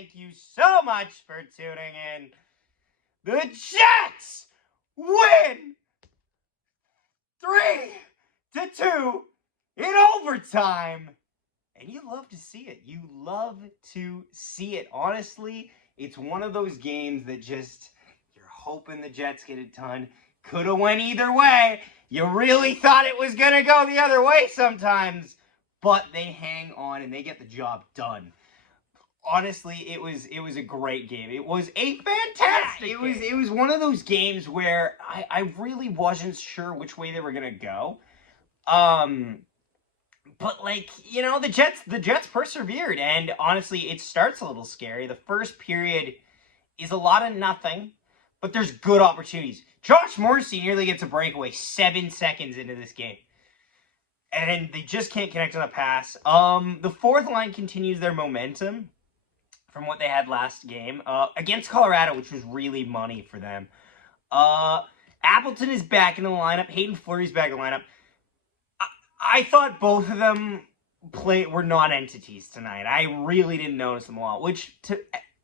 thank you so much for tuning in. The Jets win 3-2 in overtime. And you love to see it. You love to see it. Honestly, it's one of those games that just, you're hoping the Jets get it done. Could have went either way. You really thought it was going to go the other way sometimes. But they hang on and they get the job done. Honestly, it was a great game. It was a fantastic game. It was one of those games where I really wasn't sure which way they were going to go. But, like, you know, the Jets persevered, and honestly, it starts a little scary. The first period is a lot of nothing, but there's good opportunities. Josh Morrissey nearly gets a breakaway 7 seconds into this game, and they just can't connect on a pass. The fourth line continues their momentum from what they had last game against Colorado, which was really money for them. Appleton is back in the lineup. Hayden Fleury's back in the lineup. I thought both of them were non-entities tonight. I really didn't notice them a lot, which, to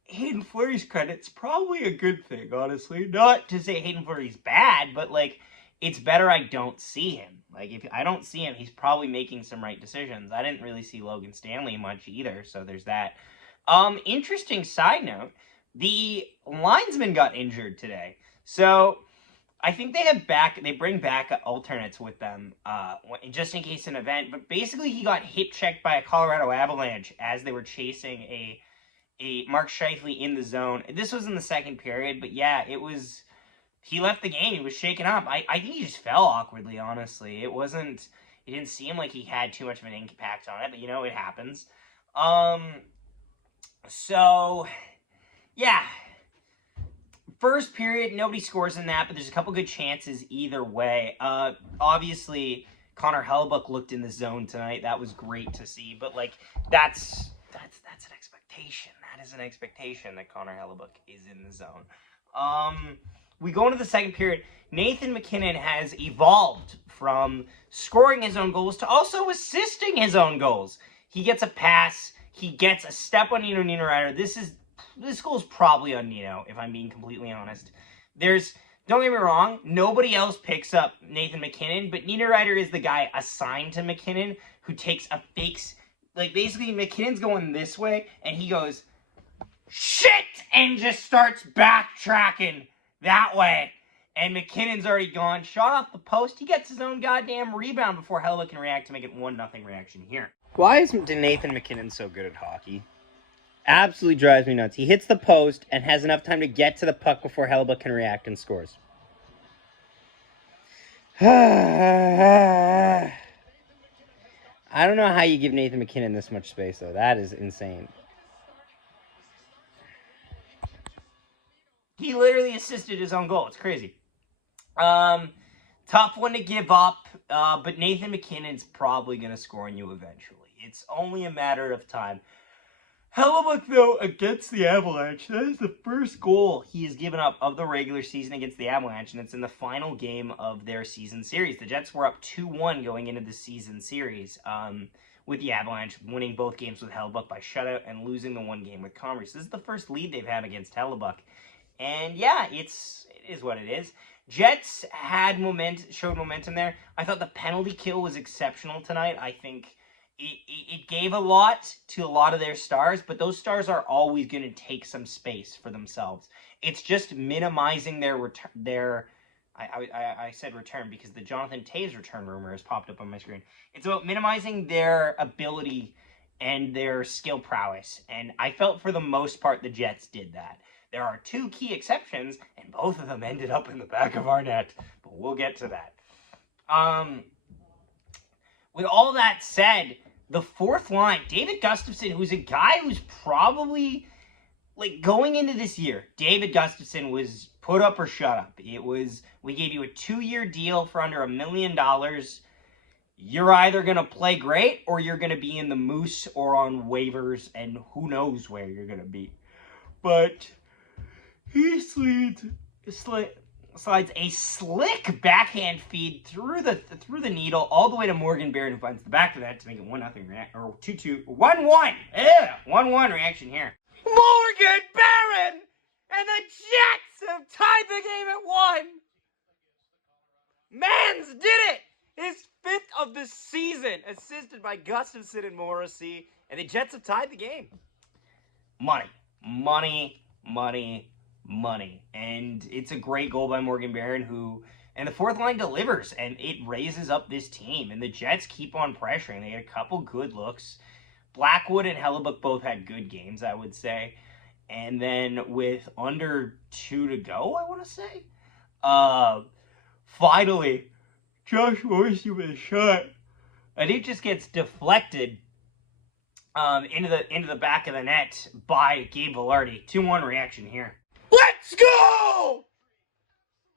Hayden Fleury's credit, it's probably a good thing, honestly. Not to say Hayden Fleury's bad, but, like, it's better I don't see him. Like, if I don't see him, he's probably making some right decisions. I didn't really see Logan Stanley much either, so there's that. Interesting side note, the linesman got injured today. So I think they bring back alternates with them, just in case an event. But basically, he got hip checked by a Colorado Avalanche as they were chasing a Mark Scheifele in the zone. This was in the second period, but yeah, he left the game. He was shaken up. I think he just fell awkwardly, honestly. It didn't seem like he had too much of an impact on it, but, you know, it happens. So, yeah. First period, nobody scores in that, but there's a couple good chances either way. Obviously, Connor Hellebuyck looked in the zone tonight. That was great to see, but, like, that's an expectation. That is an expectation that Connor Hellebuyck is in the zone. We go into the second period. Nathan MacKinnon has evolved from scoring his own goals to also assisting his own goals. He gets a pass. He gets a step on Nino Niederreiter. This goal is probably on Nino, if I'm being completely honest. Don't get me wrong, nobody else picks up Nathan MacKinnon, but Niederreiter is the guy assigned to MacKinnon who takes a fakes. Like, basically, McKinnon's going this way, and he goes, shit, and just starts backtracking that way. And McKinnon's already gone, shot off the post. He gets his own goddamn rebound before Hellebuyck can react to make it 1-0 reaction here. Why is Nathan MacKinnon so good at hockey? Absolutely drives me nuts. He hits the post and has enough time to get to the puck before Hellebuyck can react and scores. I don't know how you give Nathan MacKinnon this much space, though. That is insane. He literally assisted his own goal. It's crazy. Tough one to give up, but Nathan MacKinnon's probably going to score on you eventually. It's only a matter of time. Hellebuyck, though, against the Avalanche, that is the first goal he has given up of the regular season against the Avalanche, and it's in the final game of their season series. The Jets were up 2-1 going into the season series, with the Avalanche winning both games with Hellebuyck by shutout and losing the one game with Commerce. This is the first lead they've had against Hellebuyck. And yeah, it is what it is. Jets showed momentum there. I thought the penalty kill was exceptional tonight. I think it gave a lot to a lot of their stars, but those stars are always going to take some space for themselves. It's just minimizing I said return because the Jonathan Toews return rumor has popped up on my screen. It's about minimizing their ability and their skill prowess, and I felt for the most part the Jets did that. There are two key exceptions, and both of them ended up in the back of our net, but we'll get to that. With all that said, the fourth line, David Gustafsson, who's a guy who's probably, like, going into this year, David Gustafsson was put up or shut up. We gave you a 2-year deal for under $1 million. You're either going to play great or you're going to be in the Moose or on waivers, and who knows where you're going to be. But he slides a slick backhand feed through the needle all the way to Morgan Barrett, who finds the back of that to make it 1-0 or 2-2, 1-1. 1-1 reaction here. Morgan Barron! And the Jets have tied the game at 1. Mans did it! His 5th of the season, assisted by Gustafson and Morrissey, and the Jets have tied the game. Money. And it's a great goal by Morgan Barron, and the fourth line delivers, and it raises up this team, and the Jets keep on pressuring. They had a couple good looks. Blackwood and Hellebuck both had good games, I would say. And then with under 2 to go, I want to say, finally, Josh Morrissey with a shot, and it just gets deflected into the back of the net by Gabe Vilardi. 2-1 reaction here. Let's go!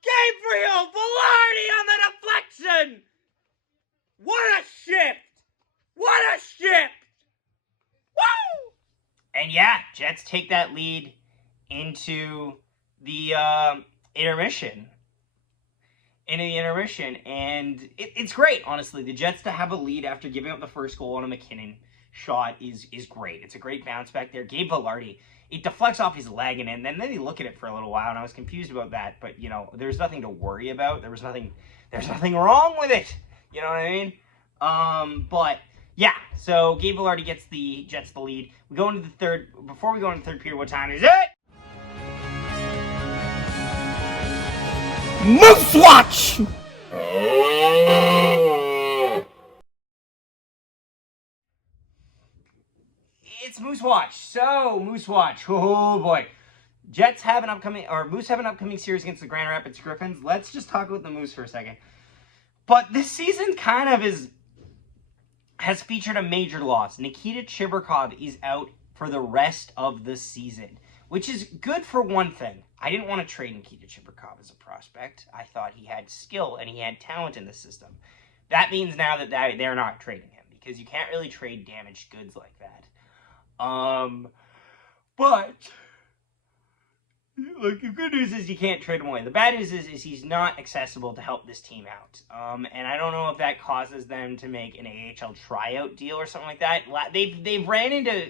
Gabriel Vilardi on the deflection! What a shift! Woo! And yeah, Jets take that lead into the intermission. And it's great, honestly. The Jets to have a lead after giving up the first goal on a McKinnon shot is great. It's a great bounce back there. Gabe Vilardi, it deflects off his leg, and then they look at it for a little while, and I was confused about that. But, there's nothing to worry about. There's nothing wrong with it. You know what I mean? But, yeah, so Gabe Vilardi gets the Jets the lead. We go into the third. Before we go into the third period, what time is it? Moose Watch! It's Moose Watch. So, Moose Watch. Oh, boy. Moose have an upcoming series against the Grand Rapids Griffins. Let's just talk about the Moose for a second. But this season kind of has featured a major loss. Nikita Chibrikov is out for the rest of the season, which is good for one thing. I didn't want to trade Nikita Chibrikov as a prospect. I thought he had skill and he had talent in the system. That means now that they're not trading him, because you can't really trade damaged goods like that. But look, the good news is you can't trade him away. The bad news is he's not accessible to help this team out. And I don't know if that causes them to make an AHL tryout deal or something like that. They've ran into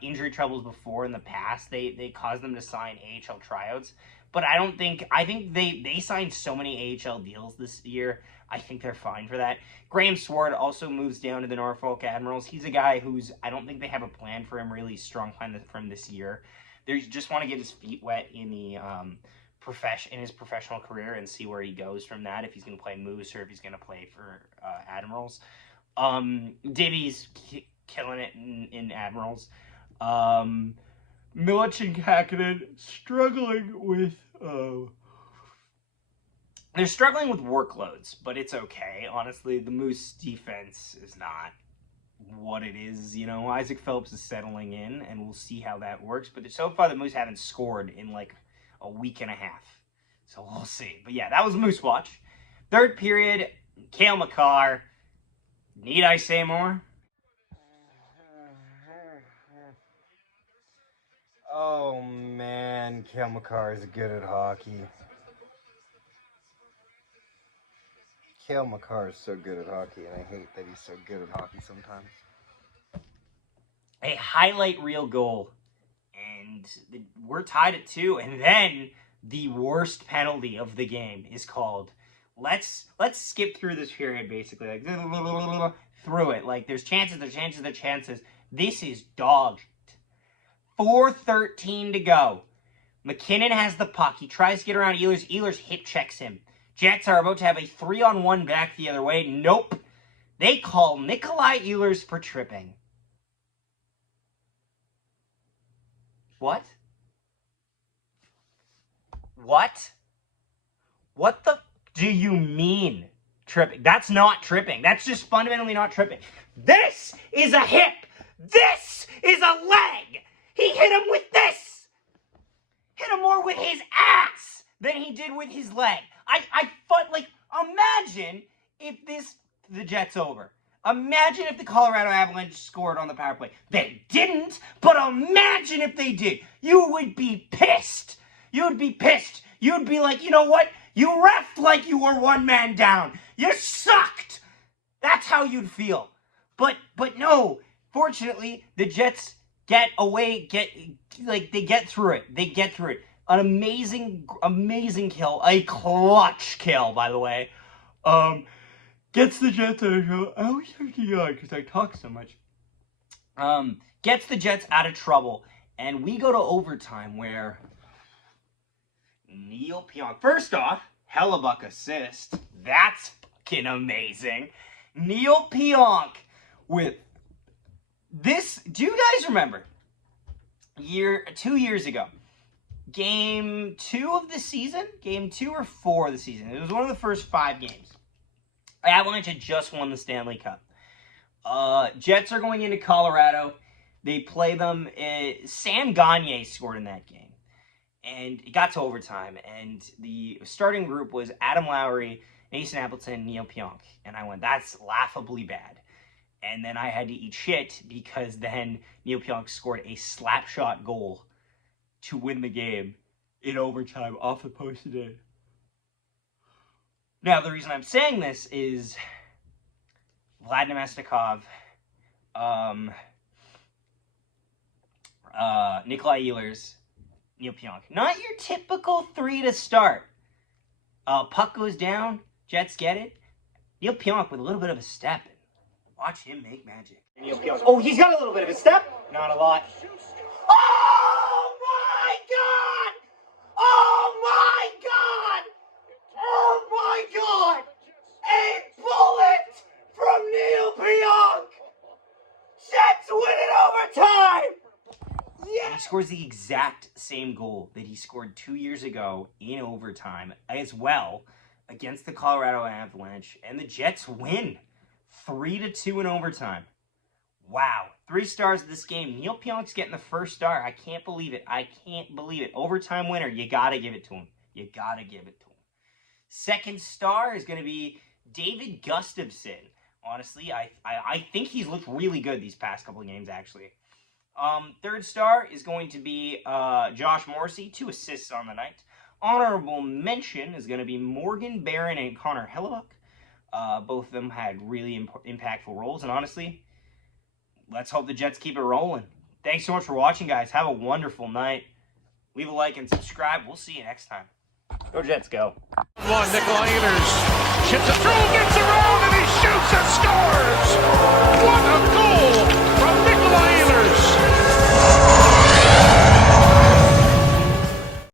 injury troubles before in the past. They caused them to sign AHL tryouts. But I think they signed so many AHL deals this year. I think they're fine for that. Graham Swart also moves down to the Norfolk Admirals. He's a guy I don't think they have a plan for him, really strong plan from this year. They just want to get his feet wet in the in his professional career and see where he goes from that, if he's going to play Moose or if he's going to play for Admirals. Divvy's killing it in Admirals. Milic and Kakinen struggling with... They're struggling with workloads, but it's okay. Honestly, the Moose defense is not what it is. Isaac Phillips is settling in, and we'll see how that works. But so far, the Moose haven't scored in like a week and a half. So we'll see. But yeah, that was Moose Watch. Third period, Cale Makar. Need I say more? Oh, man, Cale Makar is good at hockey. Cale Makar is so good at hockey, and I hate that he's so good at hockey sometimes. A highlight reel goal, and we're tied at 2, and then the worst penalty of the game is called. Let's skip through this period, basically, like through it. Like, there's chances. This is dog. 4:13 to go. McKinnon has the puck. He tries to get around Ehlers. Ehlers hip checks him. Jets are about to have a 3-on-1 back the other way. Nope. They call Nikolai Ehlers for tripping. What? What the do you mean tripping? That's not tripping. That's just fundamentally not tripping. This is a hip. This is a leg. He hit him with this. Hit him more with his ass than he did with his leg. I thought, imagine if the Jets over. Imagine if the Colorado Avalanche scored on the power play. They didn't, but imagine if they did. You would be pissed. You'd be pissed. You'd be like, you know what? You reffed like you were one man down. You sucked. That's how you'd feel. But no. Fortunately, the Jets they get through it. They get through it. An amazing kill. A clutch kill, by the way. Gets the Jets out of trouble. I always have to yawn because I talk so much. Gets the Jets out of trouble. And we go to overtime where Neal Pionk. First off, Hellebuck assist. That's fucking amazing. Neal Pionk with this. Do you guys remember? 2 years ago. Game 2 of the season? Game 2 or 4 of the season. It was one of the first 5 games. Avalanche had just won the Stanley Cup. Jets are going into Colorado. They play them. Sam Gagner scored in that game. And it got to overtime. And the starting group was Adam Lowry, Mason Appleton, Neal Pionk. And I went, that's laughably bad. And then I had to eat shit because then Neal Pionk scored a slap shot goal to win the game in overtime off the post today. Now, the reason I'm saying this is Vlad Nemestikov, Nikolai Ehlers, Neal Pionk. Not your typical 3 to start. Puck goes down, Jets get it. Neal Pionk with a little bit of a step. Watch him make magic. Neal Pionk. Oh, he's got a little bit of a step. Not a lot. Oh my God! Oh my God! Oh my God! A bullet from Neal Pionk! Jets win it overtime! Yeah! And he scores the exact same goal that he scored 2 years ago in overtime as well against the Colorado Avalanche, and the Jets win 3-2 in overtime. Wow. 3 stars of this game. Neal Pionk's getting the first star. I can't believe it. I can't believe it. Overtime winner. You got to give it to him. You got to give it to him. Second star is going to be David Gustafsson. Honestly, I think he's looked really good these past couple of games, actually. Third star is going to be Josh Morrissey. 2 assists on the night. Honorable mention is going to be Morgan Barron and Connor Hellebuck. Both of them had really impactful roles. And honestly, let's hope the Jets keep it rolling. Thanks so much for watching, guys. Have a wonderful night. Leave a like and subscribe. We'll see you next time. Go Jets, go. Nikolai Ehlers chips it through, gets around, and he shoots and scores!